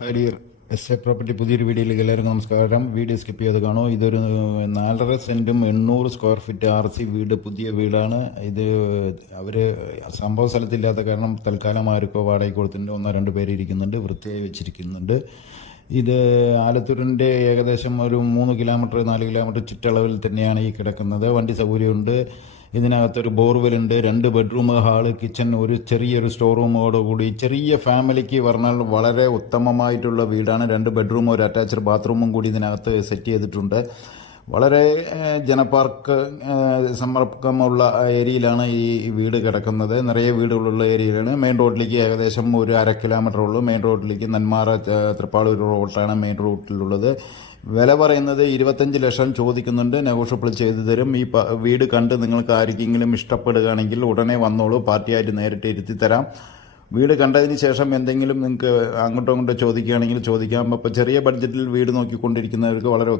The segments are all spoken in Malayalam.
ഹായ് ഡിയർ എസ്റ്റേറ്റ് പ്രോപ്പർട്ടി പുതിയൊരു വീഡിയോയിലേക്ക് എല്ലാവർക്കും നമസ്കാരം. വീഡിയോ സ്കിപ്പ് ചെയ്ത് കാണൂ. ഇതൊരു 4.5 സെൻറ്റും 800 സ്ക്വയർ ഫീറ്റ് RC വീട്, പുതിയ വീടാണ് ഇത്. അവർ സംഭവ സ്ഥലത്തില്ലാത്ത കാരണം തൽക്കാലം ആർക്കോ വാടകയ്ക്ക് കൊടുത്തിട്ടുണ്ട്. 1-2 പേര് ഇരിക്കുന്നുണ്ട്, വൃത്തിയായി വെച്ചിരിക്കുന്നുണ്ട്. ഇത് ആലത്തൂരിൻ്റെ ഏകദേശം ഒരു 3 കിലോമീറ്റർ 4 കിലോമീറ്റർ ചുറ്റളവിൽ തന്നെയാണ് ഈ കിടക്കുന്നത്. വണ്ടി സൗകര്യമുണ്ട്. ഇതിനകത്തൊരു ബോർവെല്ലുണ്ട്, 2 ബെഡ്റൂം, ഹാള്, കിച്ചൺ, ഒരു ചെറിയൊരു സ്റ്റോർ റൂമോടുകൂടി ചെറിയ ഫാമിലിക്ക് പറഞ്ഞാൽ വളരെ ഉത്തമമായിട്ടുള്ള വീടാണ്. 2 ബെഡ്റൂമും ഒരു അറ്റാച്ച്ഡ് ബാത്റൂമും കൂടി ഇതിനകത്ത് സെറ്റ് ചെയ്തിട്ടുണ്ട്. വളരെ ജനപാർക്ക് സമ്പർക്കമുള്ള ഏരിയയിലാണ് ഈ വീട് കിടക്കുന്നത്. നിറയെ വീടുകളുള്ള ഏരിയയിലാണ്. മെയിൻ റോഡിലേക്ക് ഏകദേശം ഒരു 1/2 കിലോമീറ്റർ ഉള്ളൂ. മെയിൻ റോഡിലേക്ക് നെന്മാറ തൃപ്പാളൂർ റോഡാണ് മെയിൻ റൂട്ടിലുള്ളത്. വില പറയുന്നത് 25 ലക്ഷം ചോദിക്കുന്നുണ്ട്. നെഗോഷ്യബിൾ ചെയ്തു തരും. ഈ വീട് കണ്ട് നിങ്ങൾക്ക് ആർക്കെങ്കിലും ഇഷ്ടപ്പെടുകയാണെങ്കിൽ ഉടനെ വന്നോളൂ, പാർട്ടിയായിട്ട് നേരിട്ട് ഇരുത്തി തരാം. വീട് കണ്ടതിന് ശേഷം എന്തെങ്കിലും നിങ്ങൾക്ക് അങ്ങോട്ടും ഇങ്ങോട്ടും ചോദിക്കുകയാണെങ്കിൽ ചോദിക്കാം. അപ്പോൾ ചെറിയ ബഡ്ജറ്റിൽ വീട് നോക്കിക്കൊണ്ടിരിക്കുന്നവർക്ക് വളരെ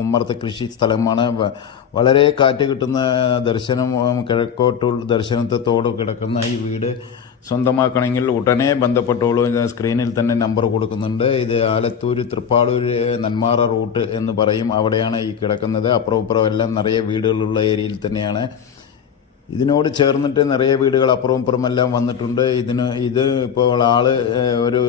ഉമ്മറത്തെ കൃഷി സ്ഥലമാണ്. വളരെ കാറ്റ് കിട്ടുന്ന ദർശനം, കിഴക്കോട്ടുള്ള ദർശനത്തോട് കിടക്കുന്ന ഈ വീട് സ്വന്തമാക്കണമെങ്കിൽ ഉടനെ ബന്ധപ്പെട്ടോളൂ. സ്ക്രീനിൽ തന്നെ നമ്പർ കൊടുക്കുന്നുണ്ട്. ഇത് ആലത്തൂർ തൃപ്പാളൂർ നെന്മാറ റൂട്ട് എന്ന് പറയും, അവിടെയാണ് ഈ കിടക്കുന്നത്. അപ്പുറം ഇപ്പുറം എല്ലാം നിറയെ വീടുകളുള്ള ഏരിയയിൽ തന്നെയാണ്. ഇതിനോട് ചേർന്നിട്ട് നിറയെ വീടുകൾ അപ്പുറം ഇപ്പുറമെല്ലാം വന്നിട്ടുണ്ട്. ഇത് ഇപ്പോൾ ആള് ഒരു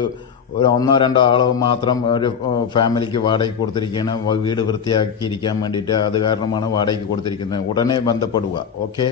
1-2 ആൾ മാത്രം ഒരു ഫാമിലിക്ക് വാടകയ്ക്ക് കൊടുത്തിരിക്കുകയാണ്, വീട് വൃത്തിയാക്കിയിരിക്കാൻ വേണ്ടിയിട്ട്. അത് കാരണമാണ് വാടകയ്ക്ക് കൊടുത്തിരിക്കുന്നത്. ഉടനെ ബന്ധപ്പെടുക. ഓക്കെ.